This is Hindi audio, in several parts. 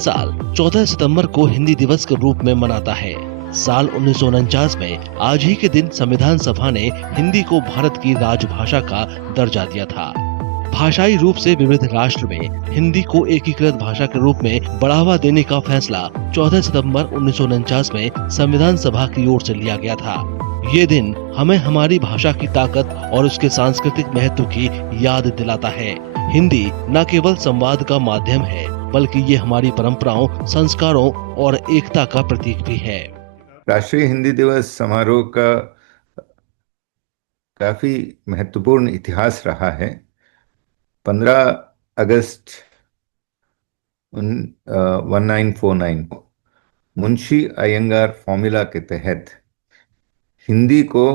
साल 14 सितंबर को हिंदी दिवस के रूप में मनाता है। साल 1949 में आज ही के दिन संविधान सभा ने हिंदी को भारत की राजभाषा का दर्जा दिया था। भाषाई रूप से विविध राष्ट्र में हिंदी को एकीकृत भाषा के रूप में बढ़ावा देने का फैसला 14 सितंबर 1949 में संविधान सभा की ओर से लिया गया था। ये दिन हमें हमारी भाषा की ताकत और उसके सांस्कृतिक महत्व की याद दिलाता है। हिंदी न केवल संवाद का माध्यम है, बल्कि ये हमारी परंपराओं, संस्कारों और एकता का प्रतीक भी है। राष्ट्रीय हिंदी दिवस समारोह का काफी महत्वपूर्ण इतिहास रहा है। 15 अगस्त 1949 मुंशी अयंगार फॉर्मूला के तहत हिंदी को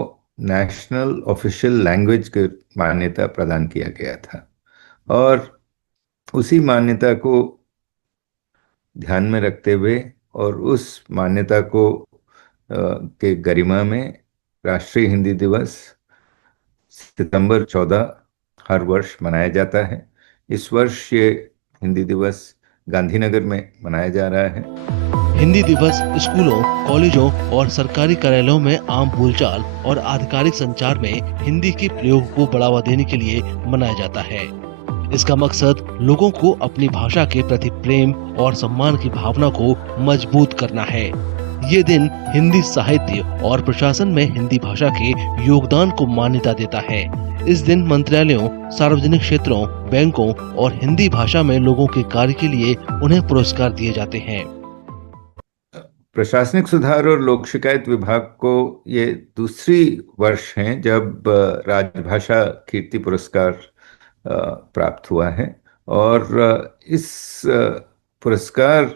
नेशनल ऑफिशियल लैंग्वेज की मान्यता प्रदान किया गया था और उसी मान्यता को ध्यान में रखते हुए और उस मान्यता को के गरिमा में राष्ट्रीय हिंदी दिवस सितंबर 14 हर वर्ष मनाया जाता है। इस वर्ष ये हिंदी दिवस गांधीनगर में मनाया जा रहा है। हिंदी दिवस स्कूलों, कॉलेजों और सरकारी कार्यालयों में आम बोलचाल और आधिकारिक संचार में हिंदी के प्रयोग को बढ़ावा देने के लिए मनाया जाता है। इसका मकसद लोगों को अपनी भाषा के प्रति प्रेम और सम्मान की भावना को मजबूत करना है। ये दिन हिंदी साहित्य और प्रशासन में हिंदी भाषा के योगदान को मान्यता देता है। इस दिन मंत्रालयों, सार्वजनिक क्षेत्रों, बैंकों और हिंदी भाषा में लोगों के कार्य के लिए उन्हें पुरस्कार दिए जाते हैं। प्रशासनिक सुधार और लोक शिकायत विभाग को ये दूसरी वर्ष है जब राजभाषा कीर्ति पुरस्कार प्राप्त हुआ है और इस पुरस्कार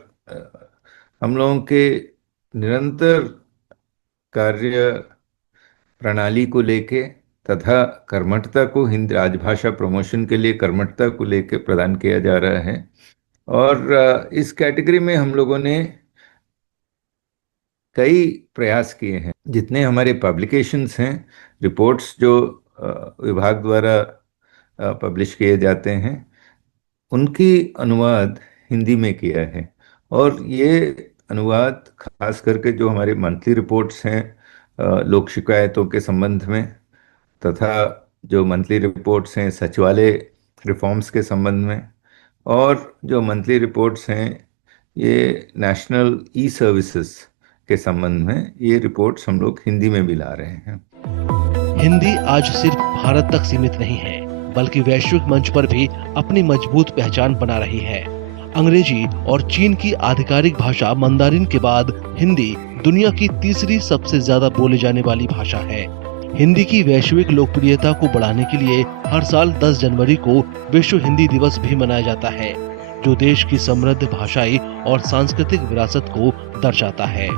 हम लोगों के निरंतर कार्य प्रणाली को लेके तथा कर्मठता को हिंदी राजभाषा प्रमोशन के लिए कर्मठता को लेके प्रदान किया जा रहा है। और इस कैटेगरी में हम लोगों ने कई प्रयास किए हैं। जितने हमारे पब्लिकेशंस हैं, रिपोर्ट्स जो विभाग द्वारा पब्लिश किए जाते हैं, उनकी अनुवाद हिंदी में किया है और ये अनुवाद खास करके जो हमारे मंथली रिपोर्ट्स हैं लोक शिकायतों के संबंध में तथा जो मंथली रिपोर्ट्स हैं सचिवालय रिफॉर्म्स के संबंध में और जो मंथली रिपोर्ट्स हैं ये नेशनल ई सर्विसेज के संबंध में, ये रिपोर्ट्स हम लोग हिंदी में भी ला रहे हैं। हिंदी आज सिर्फ भारत तक सीमित नहीं है, बल्कि वैश्विक मंच पर भी अपनी मजबूत पहचान बना रही है। अंग्रेजी और चीन की आधिकारिक भाषा मंदारिन के बाद हिंदी दुनिया की तीसरी सबसे ज्यादा बोले जाने वाली भाषा है। हिंदी की वैश्विक लोकप्रियता को बढ़ाने के लिए हर साल 10 जनवरी को विश्व हिंदी दिवस भी मनाया जाता है, जो देश की समृद्ध भाषाई और सांस्कृतिक विरासत को दर्शाता है।